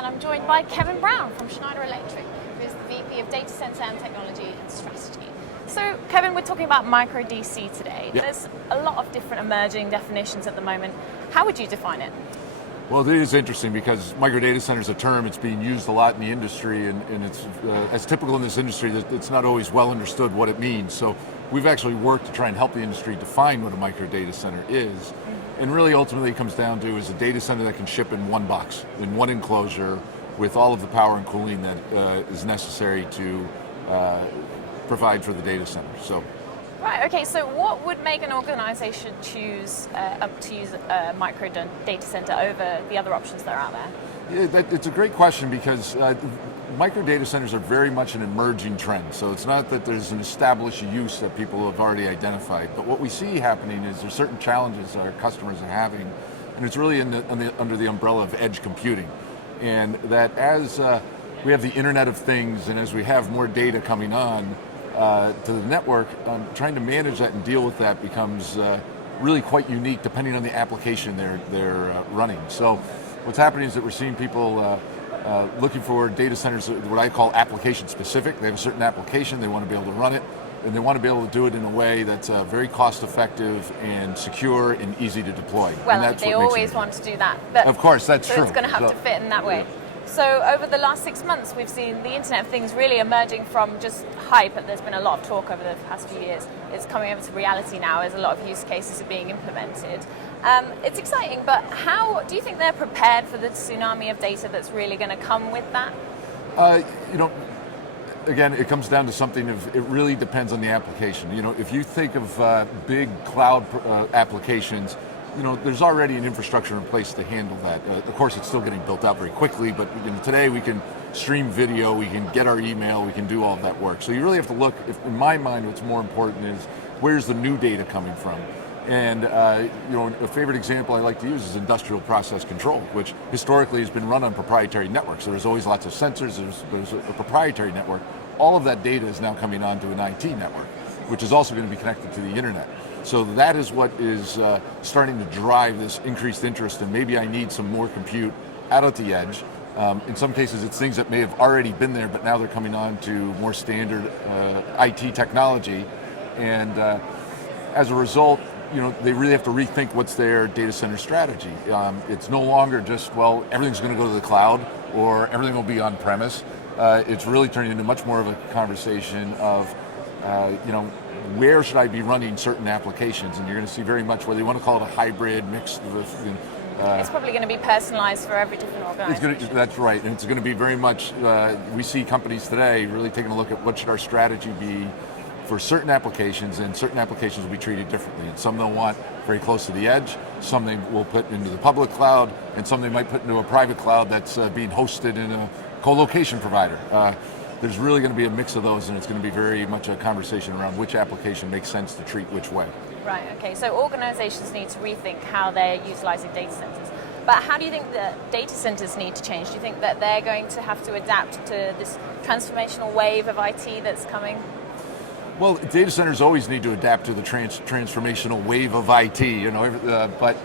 and I'm joined by Kevin Brown from Schneider Electric, who is the VP of Data Center and Technology and Strategy. So, Kevin, we're talking about micro DC today. Yep. There's a lot of different emerging definitions at the moment. How would you define it? Well, it is interesting because micro data center is a term, it's being used a lot in the industry, and it's as typical in this industry that it's not always well understood what it means. So we've actually worked to try and help the industry define what a micro data center is. And really ultimately it comes down to is a data center that can ship in one box, in one enclosure, with all of the power and cooling that is necessary to provide for the data center. So. Right, okay, so what would make an organization choose to use a micro data center over the other options that are out there? Yeah, it's a great question because micro data centers are very much an emerging trend. So it's not that there's an established use that people have already identified, but what we see happening is there's certain challenges our customers are having, and it's really under the umbrella of edge computing. And that as we have the Internet of Things and as we have more data coming on, to the network, trying to manage that and deal with that becomes really quite unique depending on the application they're running. So what's happening is that we're seeing people looking for data centers, what I call application specific. They have a certain application, they want to be able to run it, and they want to be able to do it in a way that's very cost effective and secure and easy to deploy. Well, they always want to do that. But of course, that's so true. It's going to have to fit in that way. So over the last 6 months, we've seen the Internet of Things really emerging from just hype. There's been a lot of talk over the past few years. It's coming over to reality now as a lot of use cases are being implemented. It's exciting, but how do you think they're prepared for the tsunami of data that's really going to come with that? Again, it comes down to something of, it really depends on the application. If you think of big cloud applications, there's already an infrastructure in place to handle that. Of course, it's still getting built out very quickly, but today we can stream video, we can get our email, we can do all of that work. So you really have to look, in my mind, what's more important is where's the new data coming from? And a favorite example I like to use is industrial process control, which historically has been run on proprietary networks. So there's always lots of sensors, there's a proprietary network. All of that data is now coming onto an IT network, which is also going to be connected to the internet. So that is what is starting to drive this increased interest, and maybe I need some more compute out at the edge. In some cases, it's things that may have already been there, but now they're coming on to more standard IT technology. And as a result, they really have to rethink what's their data center strategy. It's no longer just, well, everything's going to go to the cloud or everything will be on premise. It's really turning into much more of a conversation of, where should I be running certain applications? And you're going to see very much whether you want to call it a hybrid, mixed with... it's probably going to be personalized for every different organization. That's right, and it's going to be very much, we see companies today really taking a look at what should our strategy be for certain applications, and certain applications will be treated differently. And some they'll want very close to the edge, some they will put into the public cloud, and some they might put into a private cloud that's being hosted in a co-location provider. There's really going to be a mix of those, and it's going to be very much a conversation around which application makes sense to treat which way. Right, okay, so organizations need to rethink how they're utilizing data centers. But how do you think that data centers need to change? Do you think that they're going to have to adapt to this transformational wave of IT that's coming? Well, data centers always need to adapt to the transformational wave of IT, but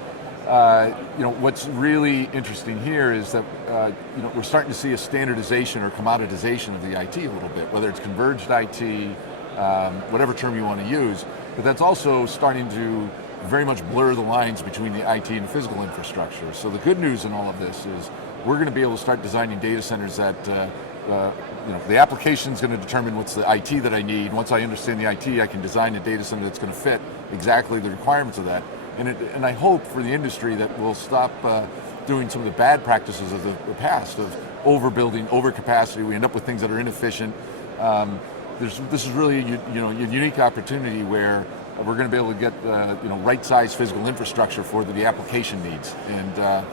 what's really interesting here is that we're starting to see a standardization or commoditization of the IT a little bit, whether it's converged IT, whatever term you want to use, but that's also starting to very much blur the lines between the IT and physical infrastructure. So the good news in all of this is we're going to be able to start designing data centers that the application is going to determine what's the IT that I need. Once I understand the IT, I can design a data center that's going to fit exactly the requirements of that. And I hope for the industry that we'll stop doing some of the bad practices of the past, of overbuilding, overcapacity. We end up with things that are inefficient. This is really a unique opportunity where we're going to be able to get right-sized physical infrastructure for the application needs. And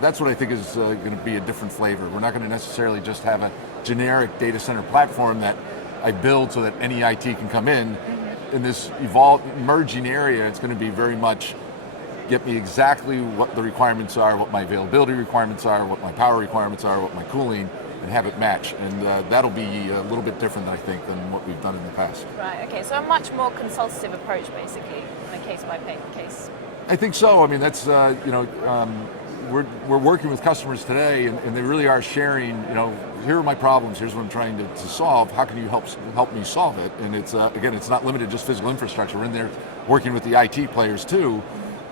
that's what I think is going to be a different flavor. We're not going to necessarily just have a generic data center platform that I build so that any IT can come in. In this emerging area, it's going to be very much get me exactly what the requirements are, what my availability requirements are, what my power requirements are, what my cooling, and have it match. And that'll be a little bit different, I think, than what we've done in the past. Right, okay, so a much more consultative approach, basically, on a case-by-case. I think so. I mean, that's, we're working with customers today, and they really are sharing. Here are my problems. Here's what I'm trying to solve. How can you help me solve it? And it's again, it's not limited to just physical infrastructure. We're in there working with the IT players too.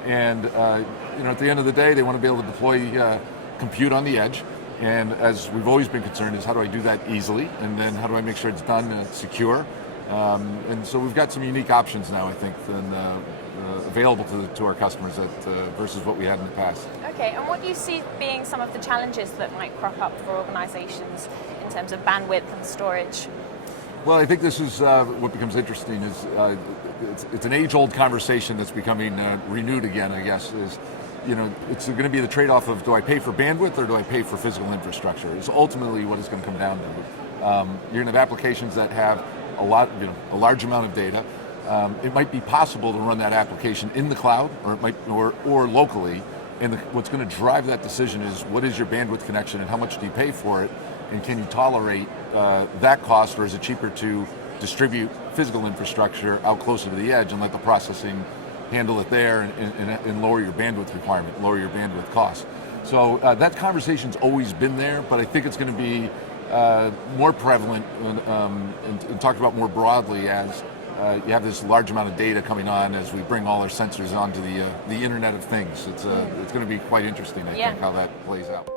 And at the end of the day, they want to be able to deploy compute on the edge. And as we've always been concerned is how do I do that easily, and then how do I make sure it's done secure? And so we've got some unique options now, I think, available to our customers versus what we had in the past. Okay, and what do you see being some of the challenges that might crop up for organizations in terms of bandwidth and storage? Well, I think this is what becomes interesting is it's an age-old conversation that's becoming renewed again, I guess, it's going to be the trade-off of do I pay for bandwidth or do I pay for physical infrastructure? It's ultimately what it's going to come down to. You're going to have applications that have a large amount of data. It might be possible to run that application in the cloud or locally. And what's going to drive that decision is what is your bandwidth connection and how much do you pay for it? And can you tolerate that cost, or is it cheaper to distribute physical infrastructure out closer to the edge and let the processing handle it there and lower your bandwidth requirement, lower your bandwidth cost? So that conversation's always been there, but I think it's going to be more prevalent and talked about more broadly as you have this large amount of data coming on as we bring all our sensors onto the Internet of Things. It's going to be quite interesting, I think, how that plays out.